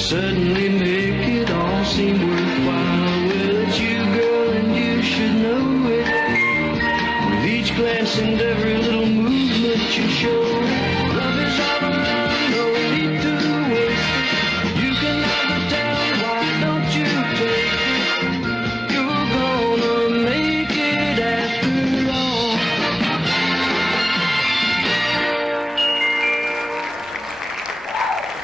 suddenly make it all seem worthwhile. Well, it's you, girl, and you should know it. With each glance and every little movement you show, love is all around, no need to waste it. You can never tell, why don't you take it? You're gonna make it after all.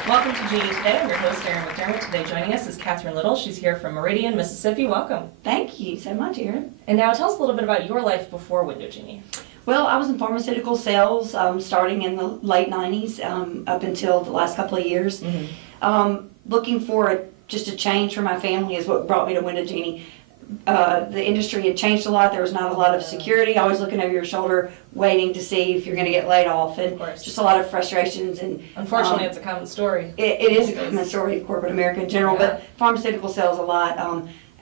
Welcome to Genie Today. I'm your host, Erin McDermott. Today joining us is Catherine Little. She's here from Meridian, Mississippi. Welcome. Thank you so much, Erin. And now tell us a little bit about your life before Window Genie. Well, I was in pharmaceutical sales starting in the late 90s up until the last couple of years. Looking for just a change for my family is what brought me to Window Genie. The industry had changed a lot. There was not a lot of security, always looking over your shoulder, waiting to see if you're going to get laid off, and just a lot of frustrations. And unfortunately, it's a common story. It is a common story of corporate America in general, but pharmaceutical sales a lot.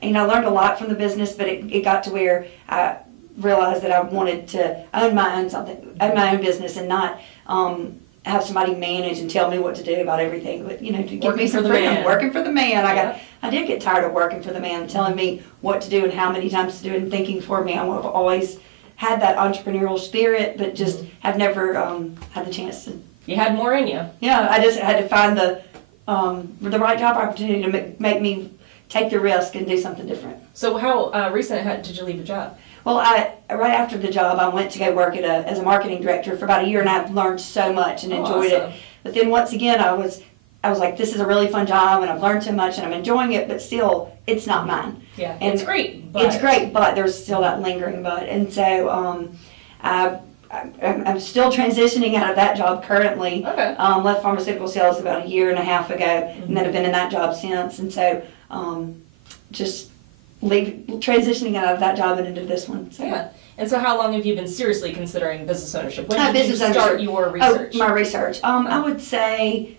And I learned a lot from the business, but it got to where I realized that I wanted to own my own business, and not have somebody manage and tell me what to do about everything, but to give me some freedom. Working for the man. I did get tired of working for the man, telling me what to do and how many times to do it and thinking for me. I've always had that entrepreneurial spirit, but just have never had the chance to. You had more in you. Yeah, I just had to find the right job opportunity to make me take the risk and do something different. So how recent did you leave your job? Well, right after the job, I went to go work as a marketing director for about a year, and I've learned so much and enjoyed it. But then once again, I was like, this is a really fun job, and I've learned so much, and I'm enjoying it, but still, it's not mine. Yeah, and it's great. It's great, but there's still that lingering but. And so I'm still transitioning out of that job currently. Okay. Left pharmaceutical sales about a year and a half ago, and then I've been in that job since. And so just transitioning out of that job and into this one. So. Yeah. And so how long have you been seriously considering business ownership? When did you start your research? Oh, my research. I would say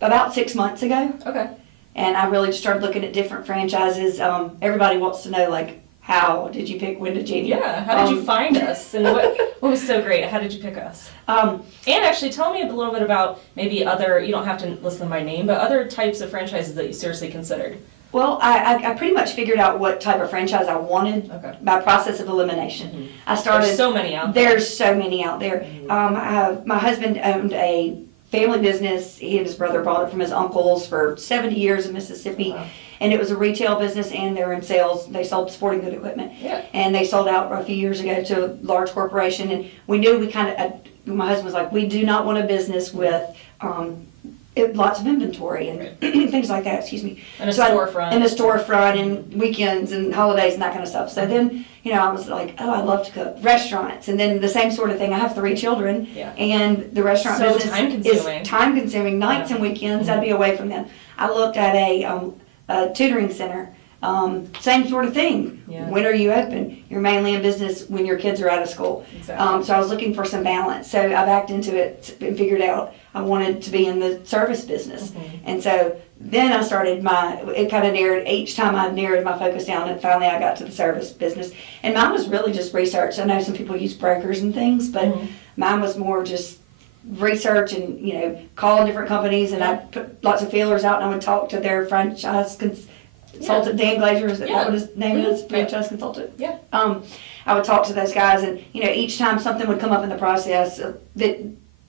about 6 months ago. Okay. And I really started looking at different franchises. Everybody wants to know, like, how did you pick Window Genie? Yeah, how did you find us? And what was so great? How did you pick us? And actually, tell me a little bit about maybe other, you don't have to list them by name, but other types of franchises that you seriously considered. Well, I pretty much figured out what type of franchise I wanted by process of elimination. I started. There's so many out there. There's so many out there. My husband owned a family business. He and his brother bought it from his uncles for 70 years in Mississippi. Wow. And it was a retail business, and they were in sales. They sold sporting good equipment. Yeah. And they sold out a few years ago to a large corporation. And we knew my husband was like, we do not want a business with lots of inventory and things like that, excuse me. And a storefront. And a storefront and weekends and holidays and that kind of stuff. So then, I was like, oh, I love to cook. Restaurants. And then the same sort of thing. I have 3 children. Yeah. And the restaurant business is time-consuming. Nights and weekends, I'd be away from them. I looked at a tutoring center. Same sort of thing. Yeah. When are you open? You're mainly in business when your kids are out of school. Exactly. So I was looking for some balance. So I backed into it and figured out I wanted to be in the service business. And so then I started it kind of narrowed, each time I narrowed my focus down, and finally I got to the service business. And mine was really just research. I know some people use brokers and things, but mine was more just research and, calling different companies, and I put lots of feelers out, and I would talk to their franchise consultant, Dan Glazer, is that what his name is? Franchise consultant. Yeah. I would talk to those guys, and each time something would come up in the process that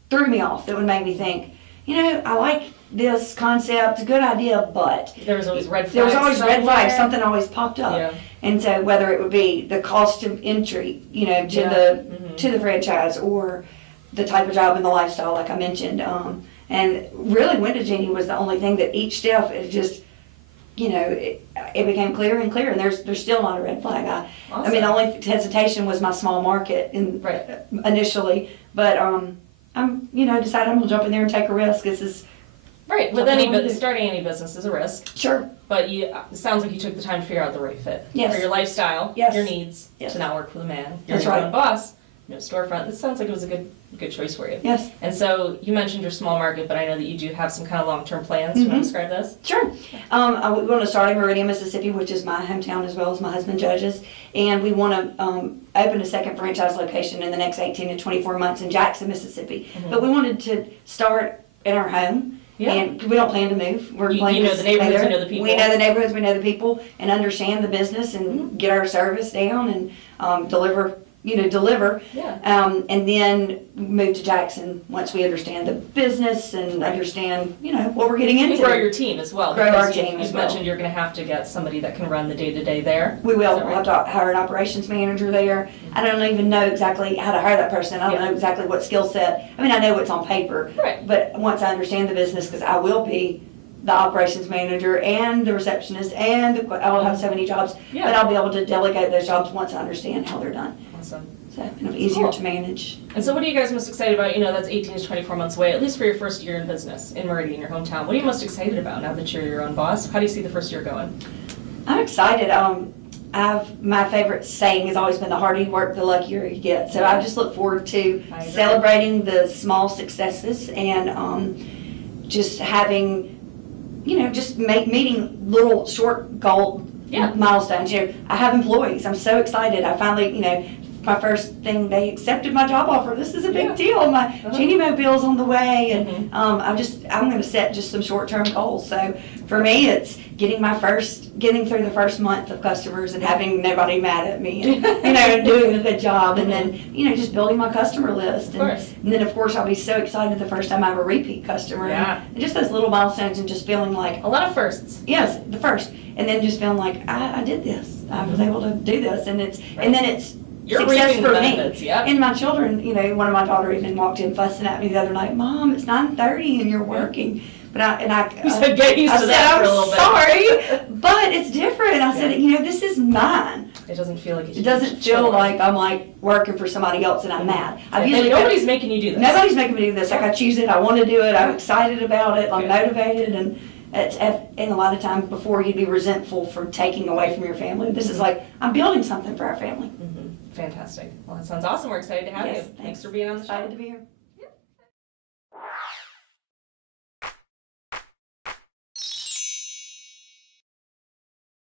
threw me off, that would make me think, I like this concept, it's a good idea, but there was always red flags. There was always red flags. Something always popped up. Yeah. And so whether it would be the cost of entry, to the franchise, or the type of job and the lifestyle, like I mentioned, and really Window Genie was the only thing that each step it just. It became clearer and clearer, and there's still not a red flag. I mean, the only hesitation was my small market initially, but I'm decided I'm gonna jump in there and take a risk. This is right. With starting any business is a risk. Sure. But it sounds like you took the time to figure out the right fit for your lifestyle, your needs, to not work for the man. You're your own boss. Storefront. This sounds like it was a good choice for you. Yes. And so you mentioned your small market, but I know that you do have some kind of long-term plans. Do you want to describe this? Sure. I want to start in Meridian, Mississippi, which is my hometown as well as my husband Judge's, and we want to open a second franchise location in the next 18 to 24 months in Jackson, Mississippi. But we wanted to start in our home And we don't plan to move. We're planning you know the neighborhoods, you know the people. We know the neighborhoods, we know the people, and understand the business and get our service down and deliver. And then move to Jackson once we understand the business and understand, what we're getting into. And grow your team as well. Grow our team as well. You mentioned you're going to have to get somebody that can run the day-to-day there. We will. We'll have to hire an operations manager there. I don't even know exactly how to hire that person. I don't know exactly what skill set. I mean, I know what's on paper. Right. But once I understand the business, because I will be the operations manager and the receptionist and I'll have so many jobs, but I'll be able to delegate those jobs once I understand how they're done. Awesome. So it'll be easier to manage. And so what are you guys most excited about? That's 18 to 24 months away, at least for your first year in business in Meridian, your hometown. What are you most excited about now that you're your own boss? How do you see the first year going? I'm excited. My favorite saying has always been the harder you work, the luckier you get. So I just look forward to celebrating the small successes and just having, just meeting little short goal milestones. I have employees. I'm so excited. I finally, my first thing, they accepted my job offer. This is a big deal. My Genie mobile's on the way, and I'm going to set just some short-term goals. So for me, it's getting through the first month of customers and having nobody mad at me, and doing a good job, and then just building my customer list. And then of course I'll be so excited the first time I have a repeat customer. And just those little milestones and just feeling like a lot of firsts. Yes, the first, and then just feeling like I did this. I was able to do this, and then it's. You're success for benefits, me. And my children, one of my daughters even walked in fussing at me the other night, Mom, it's 9:30 and you're working. But I said, get used to that for a little bit. Sorry, but it's different. I said, this is mine. It doesn't feel like it doesn't feel like I'm working for somebody else and I'm mad. And nobody's making you do this. Nobody's making me do this. Like I choose it, I want to do it, I'm excited about it, I'm motivated, and a lot of times before you'd be resentful for taking away from your family. This is like, I'm building something for our family. Fantastic. Well, that sounds awesome. We're excited to have you. Thanks for being on the show. Excited to be here.